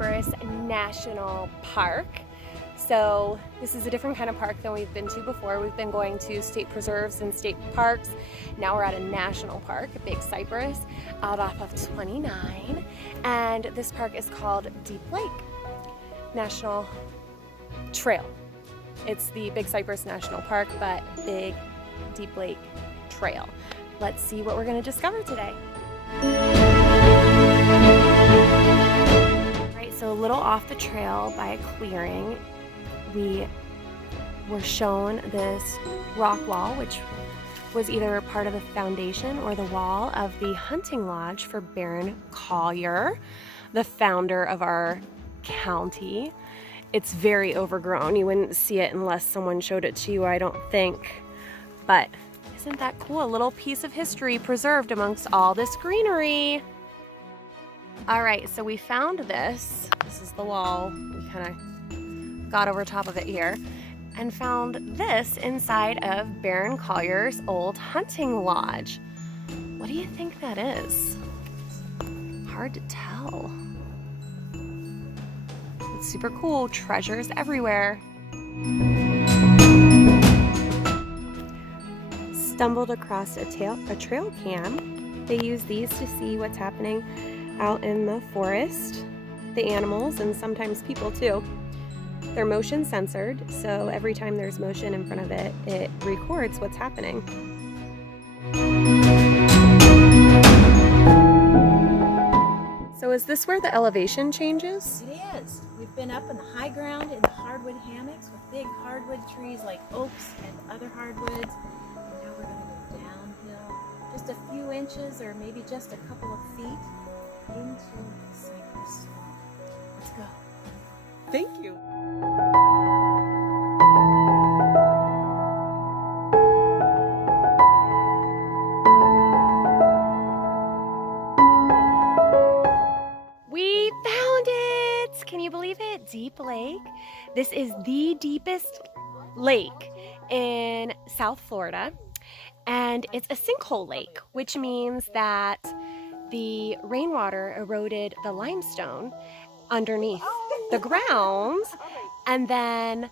Cypress National Park. So this is a different kind of park than we've been to before. We've been going to state preserves and state parks. Now we're at a national park, Big Cypress, out off of 29. And this park is called Deep Lake National Trail. It's the Big Cypress National Park, but Big Deep Lake Trail. Let's see what we're going to discover today. Right, so a little off the trail by a clearing, we were shown this rock wall, which was either part of the foundation or the wall of the hunting lodge for Baron Collier, the founder of our county. It's very overgrown. You wouldn't see it unless someone showed it to you, I don't think. But isn't that cool? A little piece of history preserved amongst all this greenery. All right, so we found this. This is the wall. We kind of got over top of it here and found this inside of Baron Collier's old hunting lodge. What do you think that is? Hard to tell. It's super cool. Treasures everywhere. Stumbled across a trail cam. They use these to see what's happening out in the forest, the animals, and sometimes people too. They're motion censored, so every time there's motion in front of it, it records what's happening. So is this where the elevation changes? It is. We've been up in the high ground in the hardwood hammocks with big hardwood trees like oaks and other hardwoods. And now we're going to go downhill just a few inches or maybe just a couple of feet into the cypress swamp. Let's go. Thank you. We found it! Can you believe it? Deep Lake. This is the deepest lake in South Florida, and it's a sinkhole lake, which means that the rainwater eroded the limestone underneath the ground, and then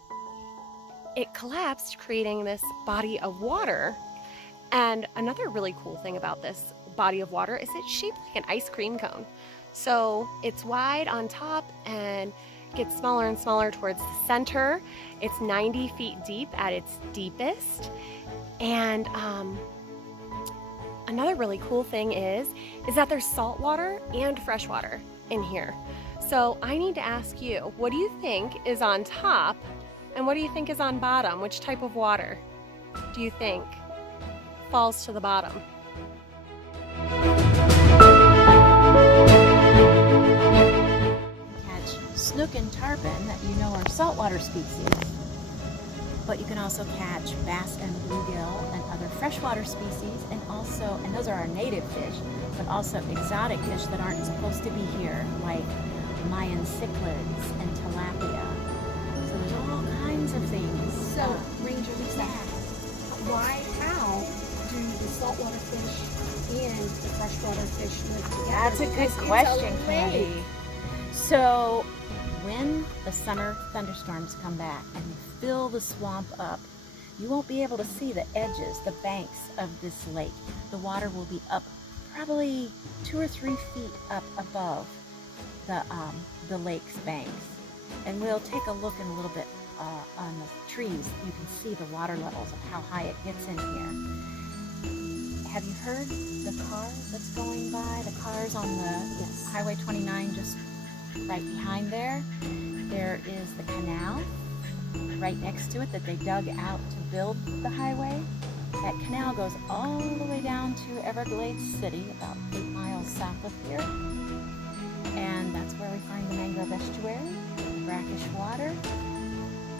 it collapsed, creating this body of water. And another really cool thing about this body of water is it's shaped like an ice cream cone. So it's wide on top and gets smaller and smaller towards the center. It's 90 feet deep at its deepest. And another really cool thing is that there's salt water and fresh water in here. So I need to ask you, what do you think is on top and what do you think is on bottom? Which type of water do you think falls to the bottom? Catch snook and tarpon that you know are saltwater species. But you can also catch bass and bluegill and other freshwater species, and those are our native fish, but also exotic fish that aren't supposed to be here, like Mayan cichlids and tilapia. So there's all kinds of things. So, Ranger Lisa, how do the saltwater fish and the freshwater fish live together? That's a good question, Candy. So, when the summer thunderstorms come back and fill the swamp up, you won't be able to see the edges, the banks of this lake. The water will be up probably 2 or 3 feet up above the lake's banks. And we'll take a look in a little bit on the trees. You can see the water levels of how high it gets in here. Have you heard the car that's going by? The car's on the Highway 29, just right behind there. There is the canal right next to it that they dug out to build the highway. That canal goes all the way down to Everglades City, about 8 miles south of here. And that's where we find the mangrove estuary, the brackish water.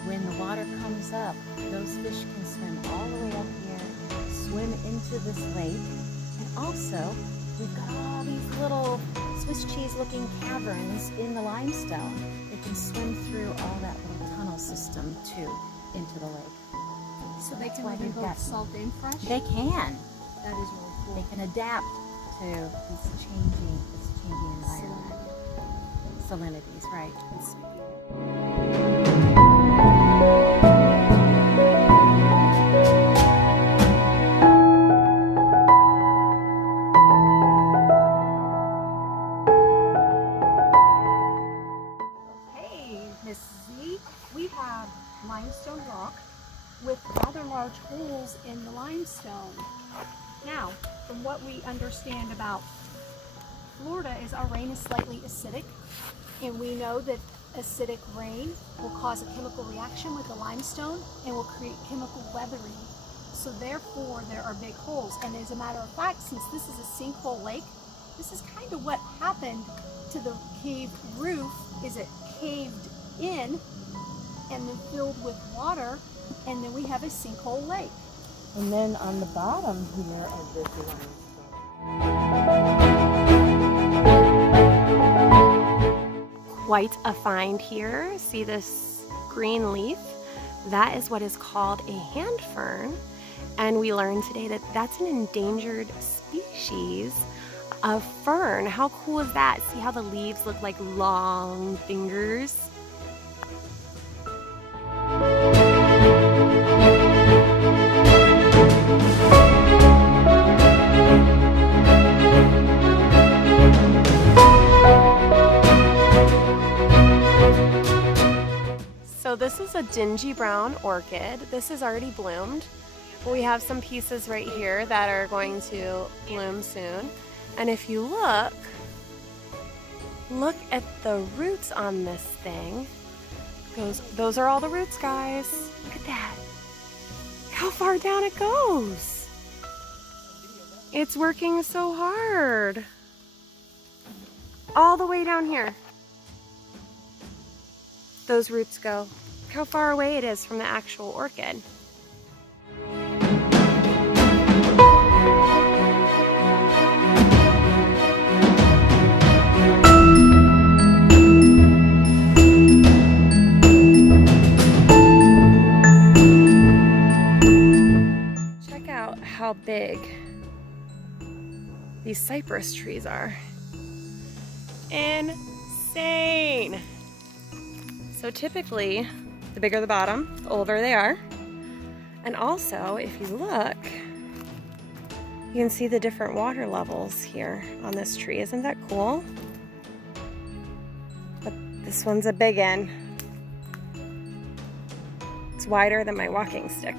When the water comes up, those fish can swim all the way up here, swim into this lake. And also, we've got all these little Swiss cheese looking caverns in the limestone. They can swim through all that little tunnel system too into the lake. So they can live in both salt and fresh? They can. That is really cool. They can adapt to this changing environment. salinities, right? Hey, Miss Z, we have limestone rock with rather large holes in the limestone. Now, from what we understand about Florida is our rain is slightly acidic, and we know that acidic rain will cause a chemical reaction with the limestone and will create chemical weathering. So therefore there are big holes, and as a matter of fact, since this is a sinkhole lake, this is kind of what happened to the cave roof. Is it caved in and then filled with water, and then we have a sinkhole lake. And then on the bottom here of this limestone. Quite a find here. See this green leaf? That is what is called a hand fern. And we learned today that that's an endangered species of fern. How cool is that? See how the leaves look like long fingers? So this is a dingy brown orchid. This is already bloomed. We have some pieces right here that are going to bloom soon. And if you look at the roots on this thing. Those are all the roots, guys. Look at that. How far down it goes. It's working so hard. All the way down here. Those roots go. Look how far away it is from the actual orchid. Check out how big these cypress trees are. Insane! So typically, the bigger the bottom, the older they are. And also, if you look, you can see the different water levels here on this tree. Isn't that cool? But this one's a big one. It's wider than my walking stick.